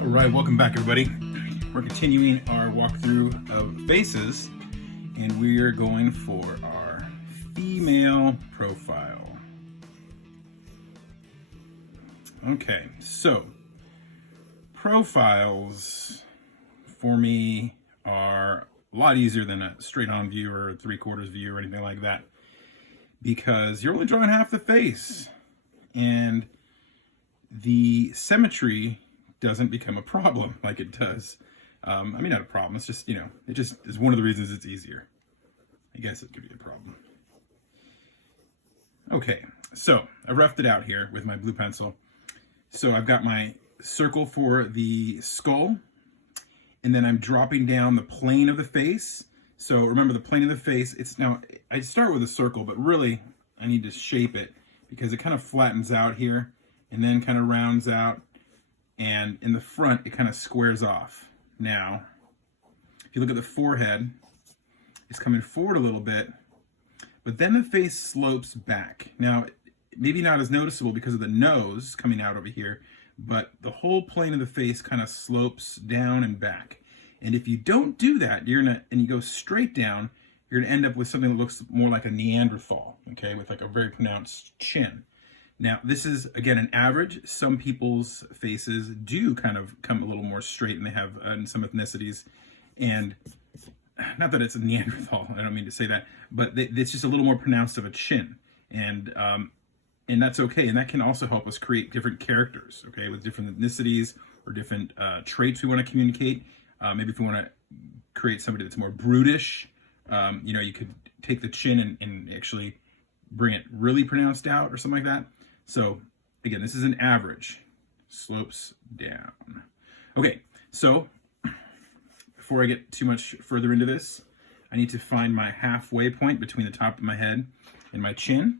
All right, welcome back, everybody. We're continuing our walkthrough of faces, and we are going for our female profile. Okay, so profiles for me are a lot easier than a straight-on view or a three-quarters view or anything like that, because you're only drawing half the face, and the symmetry doesn't become a problem like it does. I mean, not a problem, it's just, it just is one of the reasons it's easier. I guess it could be a problem. Okay, so I've roughed it out here with my blue pencil. So I've got my circle for the skull, and then I'm dropping down the plane of the face. So remember, the plane of the face, I start with a circle, but really I need to shape it because it kind of flattens out here and then kind of rounds out, and in the front it kind of squares off. Now, if you look at the forehead, it's coming forward a little bit, but then the face slopes back. Now, maybe not as noticeable because of the nose coming out over here, but the whole plane of the face kind of slopes down and back. And if you don't do that, and you go straight down, you're gonna end up with something that looks more like a Neanderthal, okay, with like a very pronounced chin. Now, this is, again, an average. Some people's faces do kind of come a little more straight, and they have in some ethnicities. And not that it's a Neanderthal, I don't mean to say that, but it's just a little more pronounced of a chin. And that's okay. And that can also help us create different characters, okay, with different ethnicities or different traits we want to communicate. Maybe if we want to create somebody that's more brutish, you could take the chin and actually bring it really pronounced out or something like that. So again, this is an average, slopes down. Okay, so before I get too much further into this, I need to find my halfway point between the top of my head and my chin.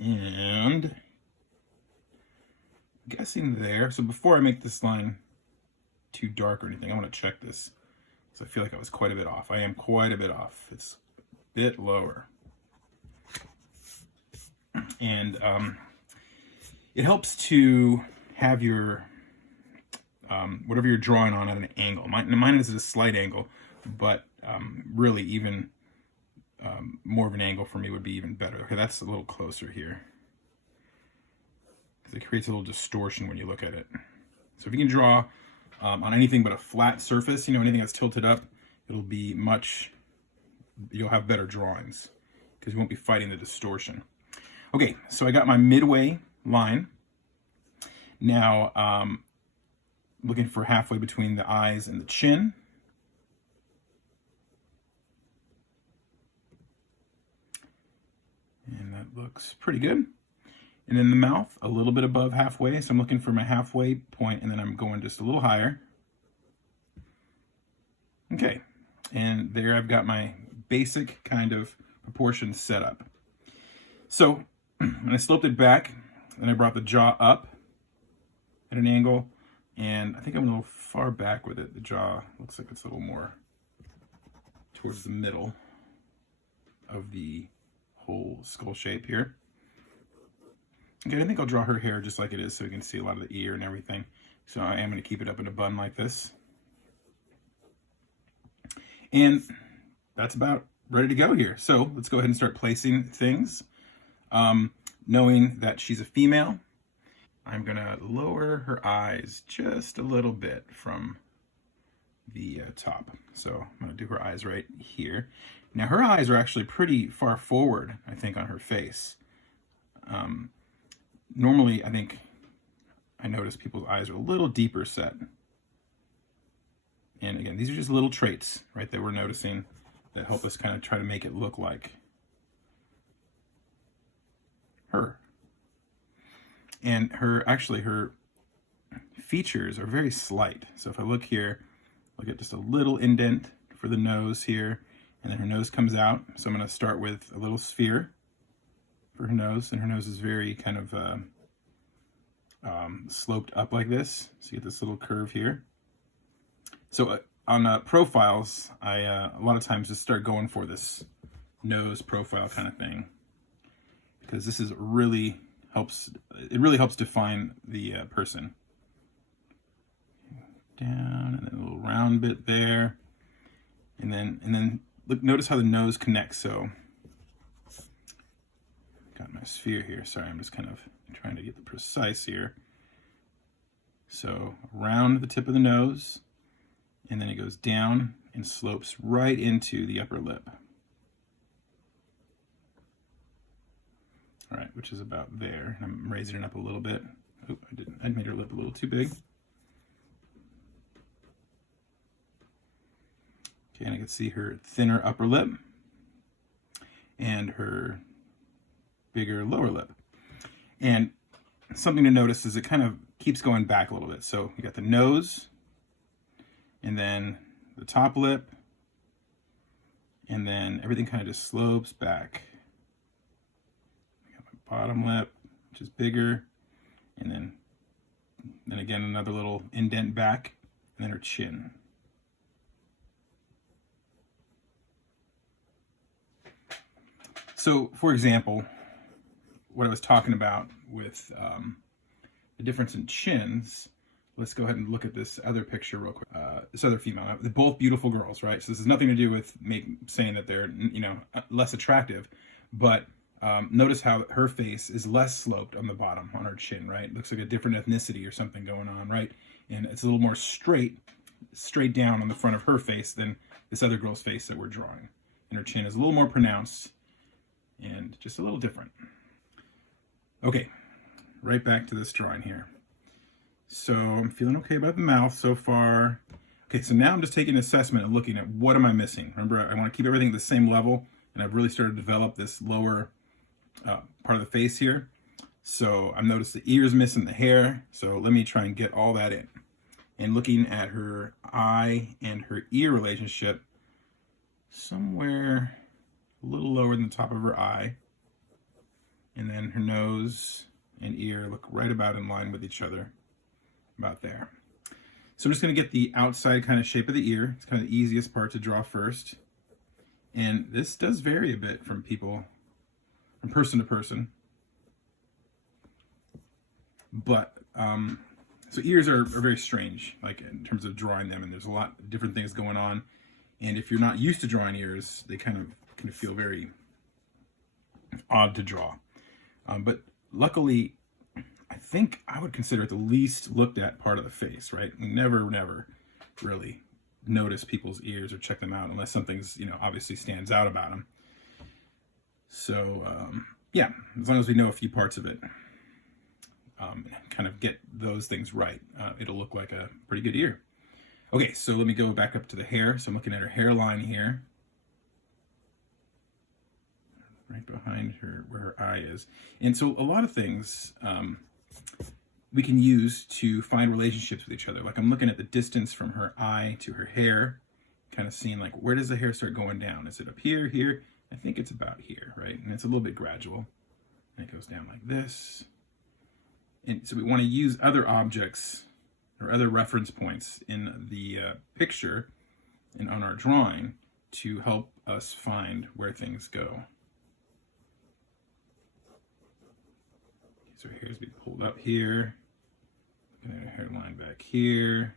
And I'm guessing there. So before I make this line too dark or anything, I want to check this. So I feel like I was quite a bit off. I am quite a bit off. It's a bit lower. And it helps to have your whatever you're drawing on at an angle. Mine is at a slight angle, but really even more of an angle for me would be even better. Okay, that's a little closer here, because it creates a little distortion when you look at it. So if you can draw on anything but a flat surface, anything that's tilted up, you'll have better drawings because you won't be fighting the distortion. Okay, so I got my midway line. Now, looking for halfway between the eyes and the chin. And that looks pretty good. And then the mouth, a little bit above halfway. So I'm looking for my halfway point, and then I'm going just a little higher. Okay, and there I've got my basic kind of proportion set up. So when I sloped it back, then I brought the jaw up at an angle, and I think I'm a little far back with it. The jaw looks like it's a little more towards the middle of the whole skull shape here. Okay, I think I'll draw her hair just like it is so we can see a lot of the ear and everything. So I am going to keep it up in a bun like this. And that's about ready to go here. So let's go ahead and start placing things. Knowing that she's a female, I'm going to lower her eyes just a little bit from the top. So I'm going to do her eyes right here. Now her eyes are actually pretty far forward, I think, on her face. Normally, I notice people's eyes are a little deeper set. And again, these are just little traits, right, that we're noticing that help us kind of try to make it look like her. And her features are very slight. So if I look here, look at just a little indent for the nose here, and then her nose comes out. So I'm going to start with a little sphere for her nose, and her nose is very kind of sloped up like this. So you get this little curve here. So on profiles, I a lot of times just start going for this nose profile kind of thing, because this is really helps define the person. Down, and then a little round bit there, and then look, notice how the nose connects. So got my sphere here. Sorry, I'm just kind of trying to get the precise here. So around the tip of the nose, and then it goes down and slopes right into the upper lip. All right, which is about there. I'm raising it up a little bit. Oh, I didn't. I made her lip a little too big. Okay, and I can see her thinner upper lip and her bigger lower lip. And something to notice is it kind of keeps going back a little bit. So you got the nose, and then the top lip, and then everything kind of just slopes back. I got my bottom lip, which is bigger, and then again another little indent back, and then her chin. So, for example, what I was talking about with the difference in chins, let's go ahead and look at this other picture real quick. This other female, they're both beautiful girls, right? So this has nothing to do with saying that they're, you know, less attractive, but notice how her face is less sloped on the bottom, on her chin, right? It looks like a different ethnicity or something going on, right? And it's a little more straight down on the front of her face than this other girl's face that we're drawing. And her chin is a little more pronounced and just a little different. Okay, right back to this drawing here. So I'm feeling okay about the mouth so far. Okay, so now I'm just taking an assessment and looking at what am I missing. Remember, I want to keep everything at the same level, and I've really started to develop this lower part of the face here. So I've noticed the ears missing, the hair. So let me try and get all that in. And looking at her eye and her ear relationship, somewhere a little lower than the top of her eye. And then her nose and ear look right about in line with each other, about there. So I'm just going to get the outside kind of shape of the ear. It's kind of the easiest part to draw first. And this does vary a bit from people, from person to person. But, so ears are very strange, like in terms of drawing them, and there's a lot of different things going on. And if you're not used to drawing ears, they kind of feel very odd to draw. But luckily, I think I would consider it the least looked at part of the face, right? We never really notice people's ears or check them out unless something's, you know, obviously stands out about them. So, yeah, as long as we know a few parts of it, kind of get those things right, it'll look like a pretty good ear. Okay, so let me go back up to the hair. So I'm looking at her hairline here, right behind her, where her eye is. And so a lot of things we can use to find relationships with each other. Like I'm looking at the distance from her eye to her hair, kind of seeing like, where does the hair start going down? Is it up here, here? I think it's about here, right? And it's a little bit gradual. And it goes down like this. And so we want to use other objects or other reference points in the picture and on our drawing to help us find where things go. So her hair's being pulled up here. Looking at her hairline back here.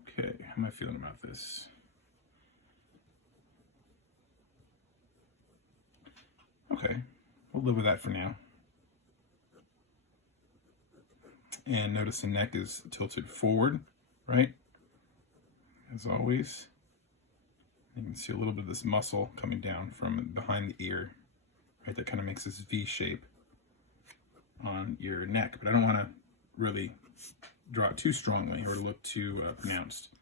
Okay, how am I feeling about this? Okay, we'll live with that for now. And notice the neck is tilted forward, right? As always. You can see a little bit of this muscle coming down from behind the ear, right? That kind of makes this V shape on your neck. But I don't want to really draw it too strongly or look too pronounced. I'm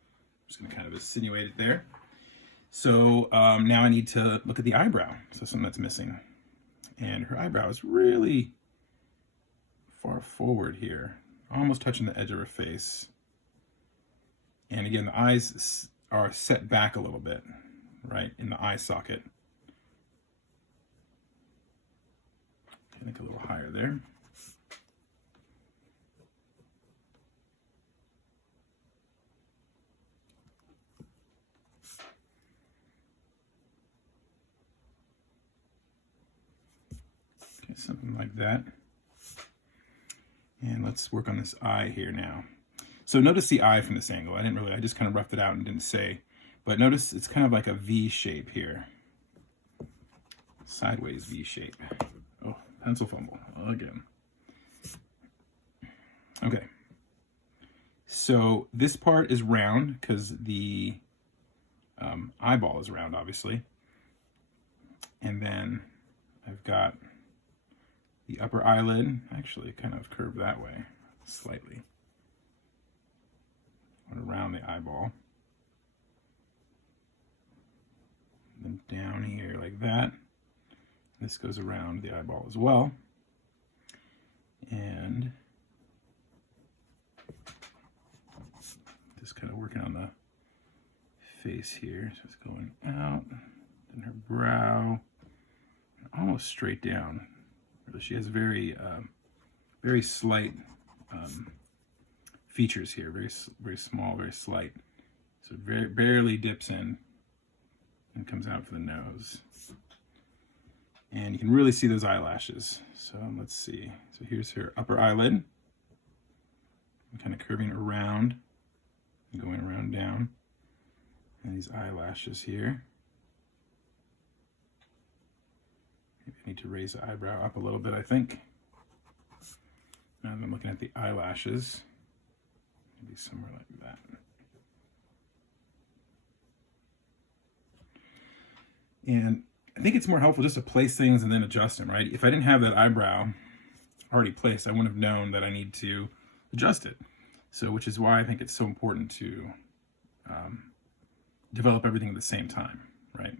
just going to kind of insinuate it there. So now I need to look at the eyebrow. So something that's missing. And her eyebrow is really far forward here, almost touching the edge of her face. And again, the eyes are set back a little bit, right, in the eye socket. I think a little higher there. Okay, something like that. And let's work on this eye here now. So notice the eye from this angle. I just kind of roughed it out and didn't say. But notice it's kind of like a V shape here. Sideways V shape. Oh, pencil fumble again. Okay. So this part is round because the eyeball is round, obviously. And then I've got the upper eyelid, actually kind of curved that way slightly. Around the eyeball. And then down here like that. This goes around the eyeball as well. And just kind of working on the face here. So it's going out, then her brow, almost straight down. She has very, very slight features here, very small, very slight. So it barely dips in and comes out for the nose. And you can really see those eyelashes. So let's see. So here's her upper eyelid. I'm kind of curving around and going around down. And these eyelashes here. Maybe I need to raise the eyebrow up a little bit, I think. Now I'm looking at the eyelashes. Maybe somewhere like that. And I think it's more helpful just to place things and then adjust them, right? If I didn't have that eyebrow already placed, I wouldn't have known that I need to adjust it. So, which is why I think it's so important to develop everything at the same time, right?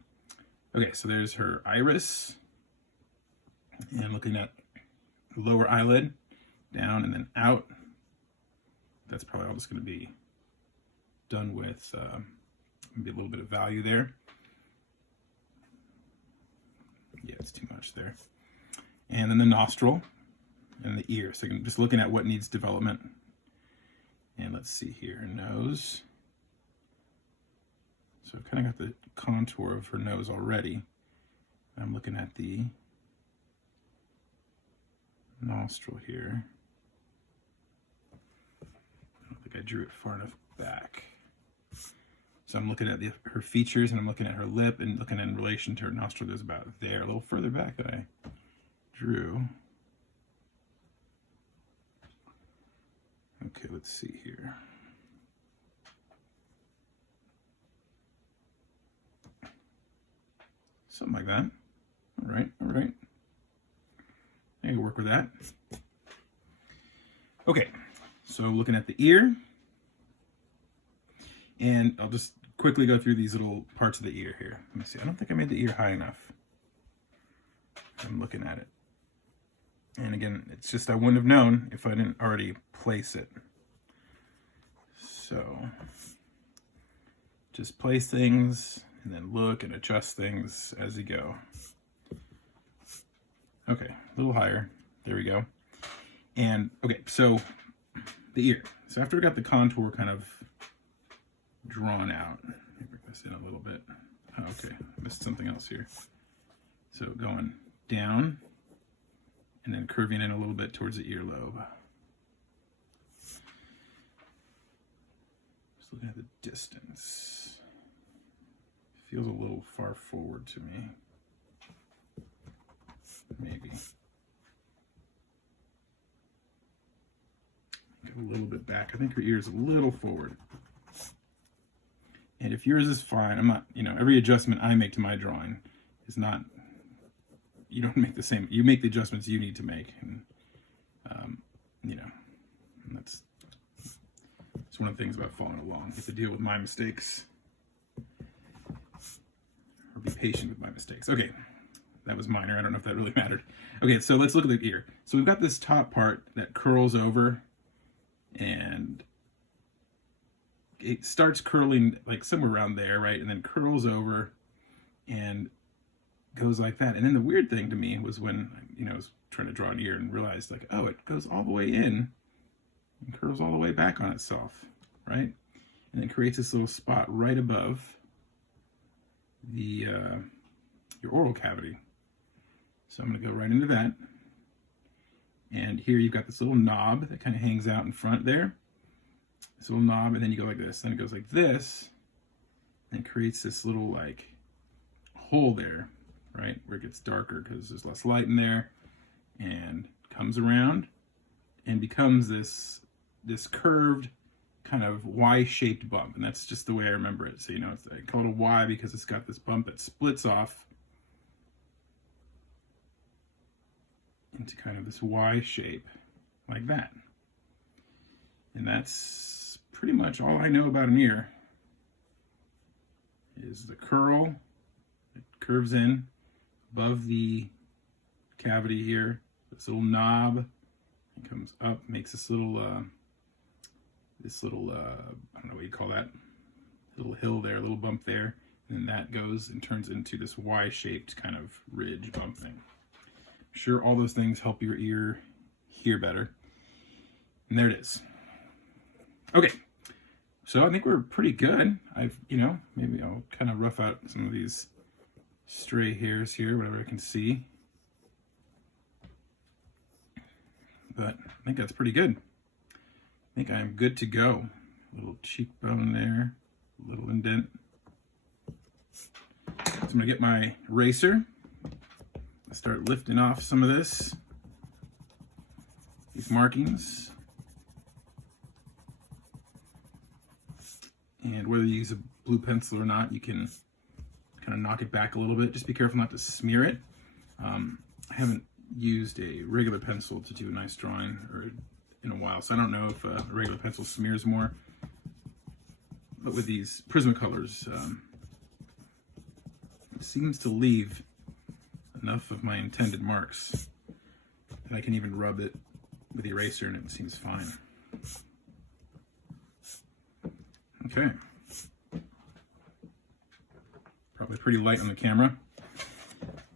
Okay, so there's her iris. And looking at the lower eyelid, down and then out. That's probably all just going to be done with maybe a little bit of value there. Yeah, it's too much there. And then the nostril and the ear. So I'm just looking at what needs development. And let's see here, her nose. So I've kind of got the contour of her nose already. I'm looking at the nostril here. I don't think I drew it far enough back. So I'm looking at her features, and I'm looking at her lip, and looking in relation to her nostril goes about there, a little further back than I drew. Okay, let's see here. Something like that. All right, all right. I can work with that. Okay, so looking at the ear, and I'll just quickly go through these little parts of the ear here. Let me see. I don't think I made the ear high enough. I'm looking at it. And again, it's just I wouldn't have known if I didn't already place it. So just place things and then look and adjust things as you go. Okay, a little higher. There we go. And okay, so the ear. So after we got the contour kind of drawn out, let me bring this in a little bit. Oh, okay, I missed something else here. So going down and then curving in a little bit towards the earlobe. Just looking at the distance. Feels a little far forward to me. Maybe. Get a little bit back. I think her ear is a little forward. And if yours is fine, I'm not, every adjustment I make to my drawing is not, you don't make the same, you make the adjustments you need to make. And, and that's one of the things about following along. You have to deal with my mistakes. Or be patient with my mistakes. Okay. That was minor. I don't know if that really mattered. Okay, so let's look at the ear. So we've got this top part that curls over, and it starts curling like somewhere around there, right? And then curls over and goes like that. And then the weird thing to me was when, I was trying to draw an ear and realized like, oh, it goes all the way in and curls all the way back on itself, right? And it creates this little spot right above the your oral cavity. So I'm going to go right into that And here you've got this little knob that kind of hangs out in front there. This little knob, and then you go like this. Then it goes like this, and it creates this little like hole there, right, where it gets darker because there's less light in there, and comes around and becomes this curved kind of Y-shaped bump, and that's just the way I remember it. So, you know, I call it a Y because it's got this bump that splits off into kind of this Y shape like that. And that's pretty much all I know about an ear, is the curl. It curves in above the cavity here. This little knob, it comes up, makes this little I don't know what you call that, little hill there, a little bump there, and then that goes and turns into this Y-shaped kind of ridge bump thing. I'm sure all those things help your ear hear better. And there it is. Okay, so I think we're pretty good. Maybe I'll kind of rough out some of these stray hairs here, whatever I can see. But I think that's pretty good. I think I'm good to go. Little cheekbone there, little indent. So I'm gonna get my eraser, start lifting off some of these markings. And whether you use a blue pencil or not, you can kind of knock it back a little bit. Just be careful not to smear it. I haven't used a regular pencil to do a nice drawing in a while, so I don't know if a regular pencil smears more. But with these Prismacolors, it seems to leave enough of my intended marks that I can even rub it with the eraser and it seems fine. Okay. Probably pretty light on the camera,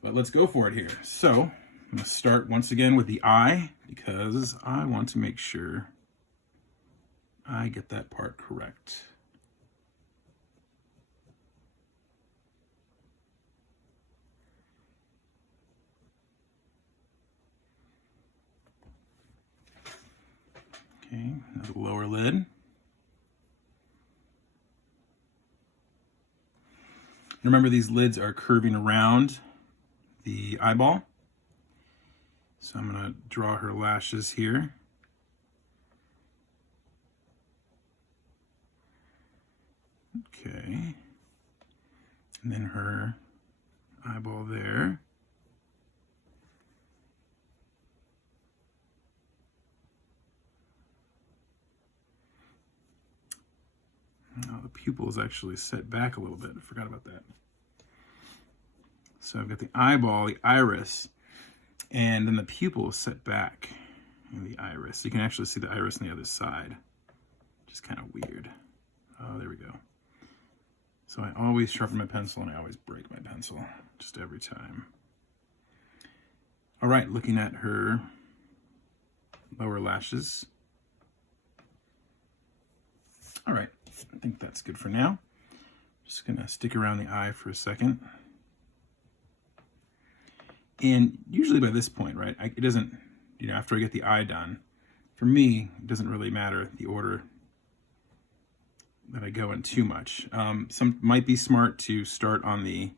but let's go for it here. So I'm going to start once again with the eye because I want to make sure I get that part correct. Okay, the lower lid. Remember, these lids are curving around the eyeball. So I'm going to draw her lashes here. Okay. And then her eyeball there. Now the pupil is actually set back a little bit. I forgot about that. So I've got the eyeball, the iris, and then the pupil is set back in the iris. You can actually see the iris on the other side, which is kind of weird. Oh, there we go. So I always sharpen my pencil and I always break my pencil, just every time. All right, looking at her lower lashes. All right, I think that's good for now. Just gonna stick around the eye for a second. And usually by this point, right, it doesn't, after I get the eye done, for me, it doesn't really matter the order that I go in too much. Some might be smart to start on the,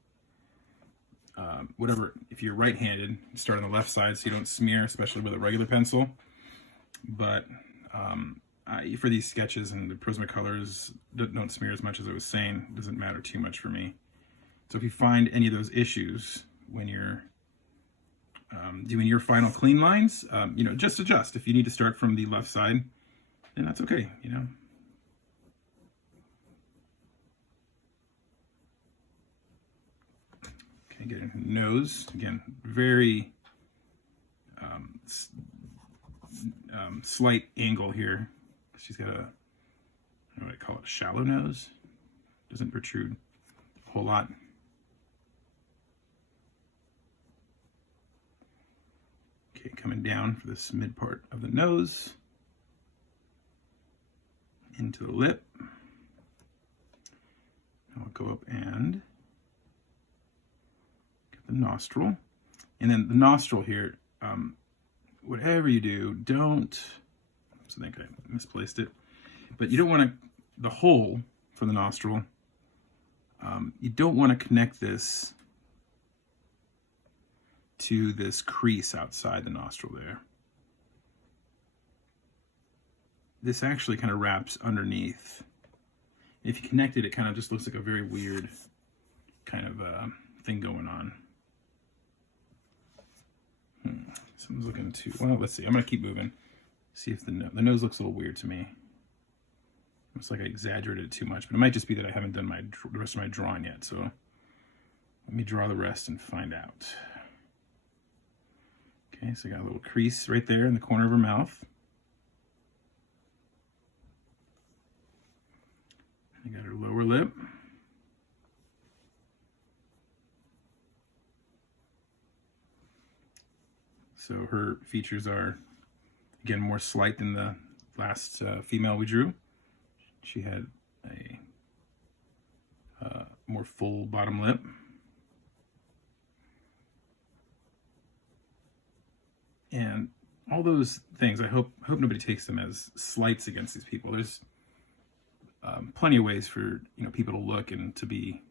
if you're right-handed, start on the left side so you don't smear, especially with a regular pencil. But for these sketches and the Prismacolors don't smear as much as I was saying. It doesn't matter too much for me. So if you find any of those issues when you're doing your final clean lines, just adjust. If you need to start from the left side, then that's okay, Okay, getting her nose. Again, very slight angle here. She's got a, what I call it, a shallow nose. Doesn't protrude a whole lot. Okay, coming down for this mid part of the nose, into the lip. I'll go up and get the nostril. And then the nostril here, whatever you do, don't, I think I misplaced it, but you don't want the hole for the nostril, you don't want to connect this to this crease outside the nostril there. This actually kind of wraps underneath. If you connect it, it kind of just looks like a very weird kind of thing going on. Someone's looking too, well, let's see. I'm going to keep moving. See if the nose looks a little weird to me. Looks like I exaggerated it too much, but it might just be that I haven't done the rest of my drawing yet. So let me draw the rest and find out. Okay, so I got a little crease right there in the corner of her mouth. I got her lower lip. So her features are, again, more slight than the last female we drew. She had a more full bottom lip. And all those things, I hope nobody takes them as slights against these people. There's plenty of ways for people to look and to be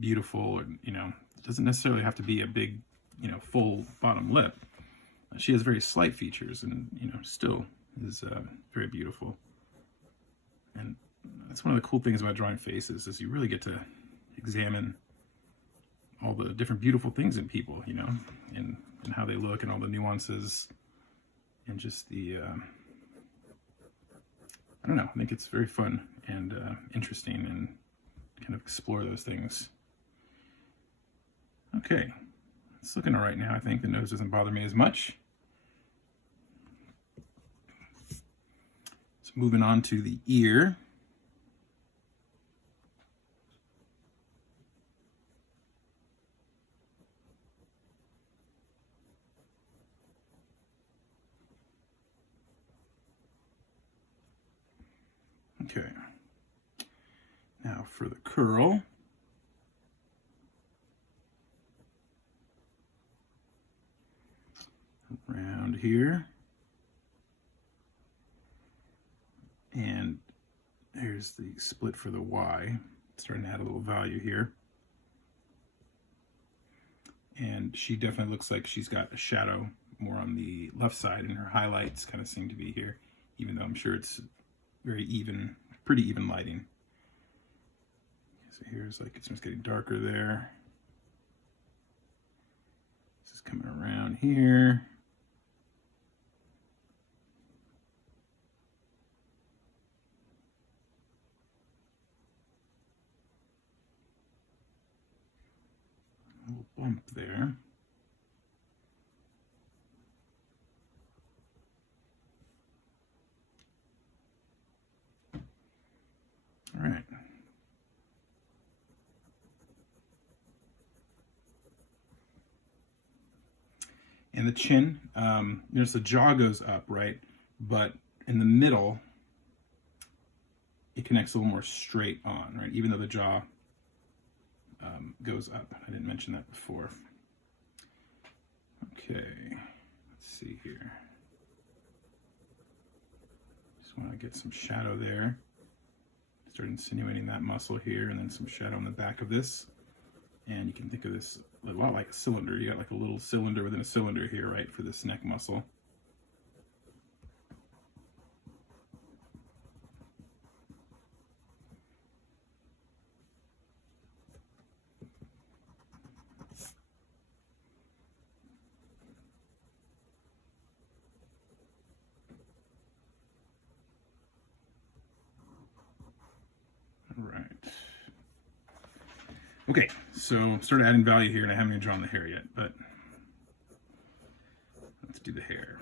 beautiful, and it doesn't necessarily have to be a big full bottom lip. She has very slight features, and still is very beautiful. And that's one of the cool things about drawing faces, is you really get to examine all the different beautiful things in people, and how they look, and all the nuances, and just the I don't know, I think it's very fun and interesting, and kind of explore those things. Okay, it's looking all right now. I think the nose doesn't bother me as much. So moving on to the ear. Okay, now for the curl. Around here. And there's the split for the Y. Starting to add a little value here. And she definitely looks like she's got a shadow more on the left side, and her highlights kind of seem to be here, even though I'm sure it's very even, pretty even lighting. So here's like, it's just getting darker there. This is coming around here. A little bump there. All right. And the chin, the jaw goes up, right? But in the middle, it connects a little more straight on, right? Even though the jaw goes up. I didn't mention that before. Okay, let's see here. Just want to get some shadow there. Start insinuating that muscle here, and then some shadow on the back of this. And you can think of this a lot like a cylinder. You got like a little cylinder within a cylinder here, right, for this neck muscle. All right. Okay, so started adding value here, and I haven't even drawn the hair yet, but let's do the hair.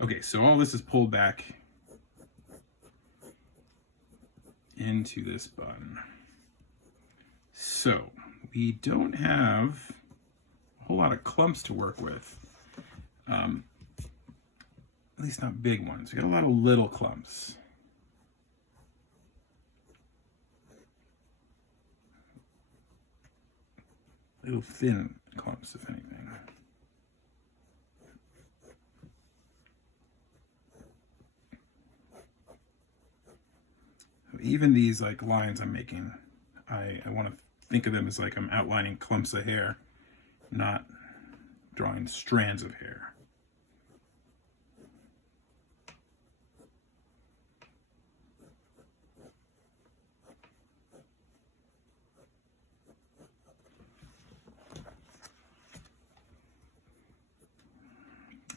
Okay, so all this is pulled back into this bun. So we don't have a whole lot of clumps to work with, at least not big ones. We got a lot of little clumps. Little thin clumps, if anything. even these like lines I'm making, I want to think of them as like I'm outlining clumps of hair, not drawing strands of hair.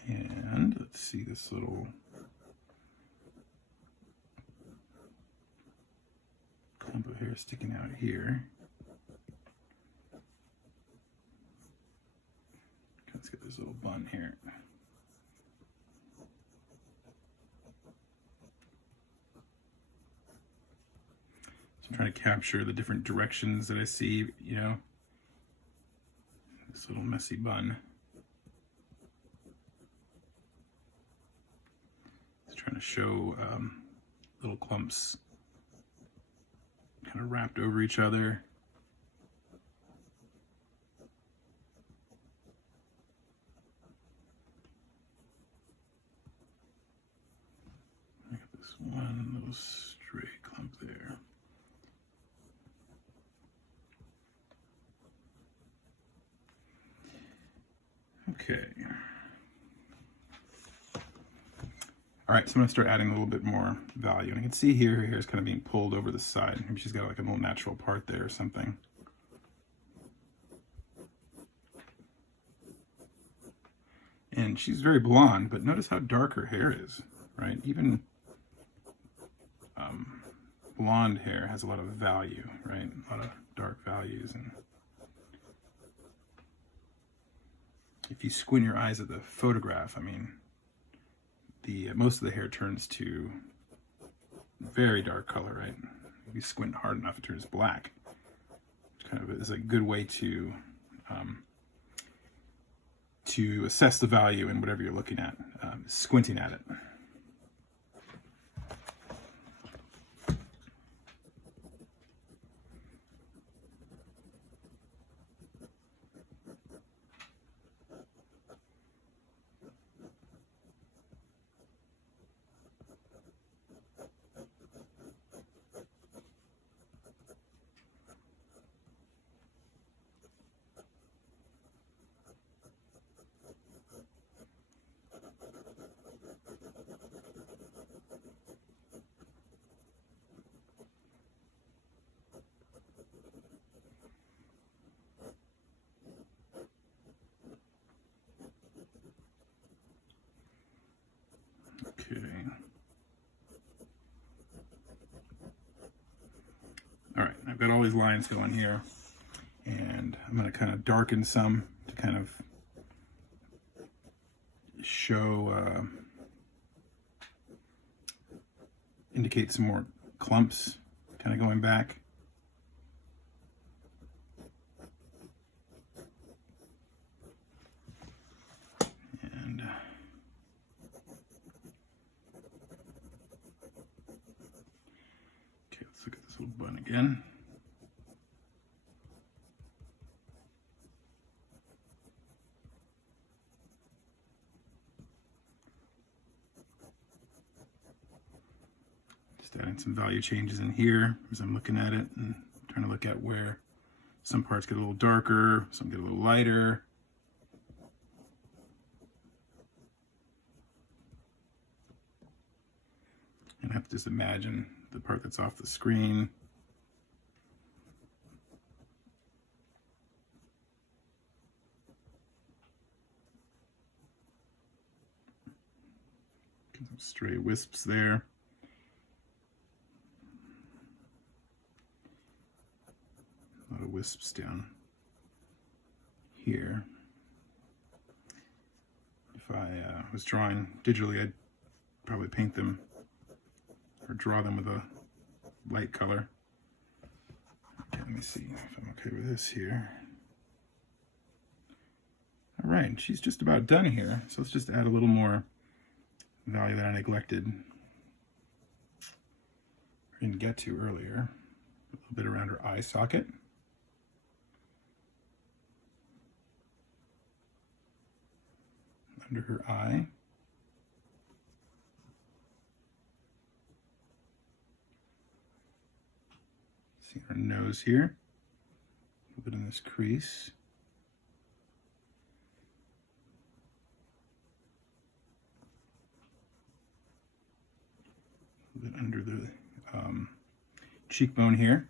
And let's see this little clump of hair sticking out here. Let's get this little bun here. So I'm trying to capture the different directions that I see, you know, this little messy bun. Trying to show little clumps kind of wrapped over each other. Look at this one little stray clump there. Okay. All right, so I'm gonna start adding a little bit more value. And I can see here, her hair is kind of being pulled over the side. Maybe she's got like a little natural part there or something. And she's very blonde, but notice how dark her hair is, right? Even blonde hair has a lot of value, right? A lot of dark values. And if you squint your eyes at the photograph, I mean, most of the hair turns to very dark color, right? If you squint hard enough, it turns black. Which kind of is a good way to assess the value in whatever you're looking at, squinting at it. Okay. All right, I've got all these lines going here, and I'm going to kind of darken some to kind of show, indicate some more clumps kind of going back. And okay, let's look at this little bun again. Just adding some value changes in here as I'm looking at it and trying to look at where some parts get a little darker, some get a little lighter. And I have to just imagine the part that's off the screen. Some stray wisps there. A lot of wisps down here. If I was drawing digitally, I'd probably paint them or draw them with a light color. Okay, let me see if I'm okay with this here. All right, she's just about done here. So let's just add a little more value that I neglected or didn't get to earlier. A little bit around her eye socket. Under her eye. See our nose here. A little bit in this crease. A little bit under the cheekbone here.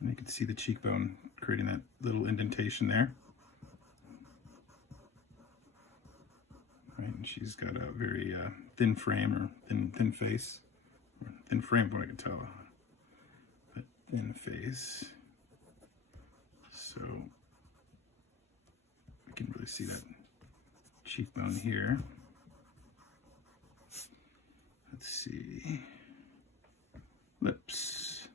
And you can see the cheekbone creating that little indentation there. Right, and she's got a very thin frame, or thin face. Or thin frame, what I can tell. But thin face. So we can really see that cheekbone here. Let's see. Lips.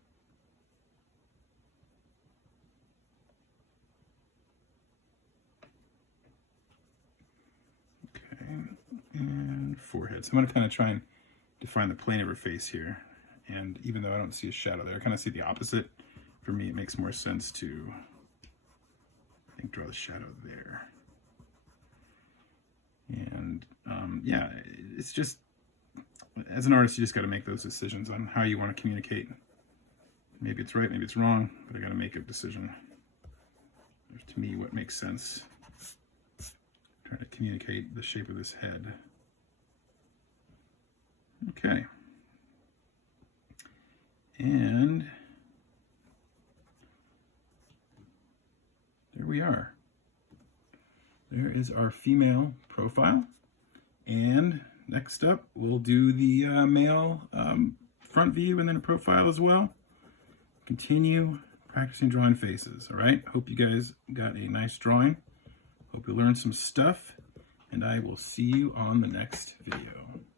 Okay, and forehead. So I'm going to kind of try and define the plane of her face here. And even though I don't see a shadow there, I kind of see the opposite. For me, it makes more sense to, I think, draw the shadow there. And yeah, it's just, as an artist, you just got to make those decisions on how you want to communicate. Maybe it's right, maybe it's wrong, but I got to make a decision. To me, what makes sense. Trying to communicate the shape of this head. Okay. And there we are. There is our female profile. And next up, we'll do the male front view and then a profile as well. Continue practicing drawing faces, all right? Hope you guys got a nice drawing. Hope you learned some stuff, and I will see you on the next video.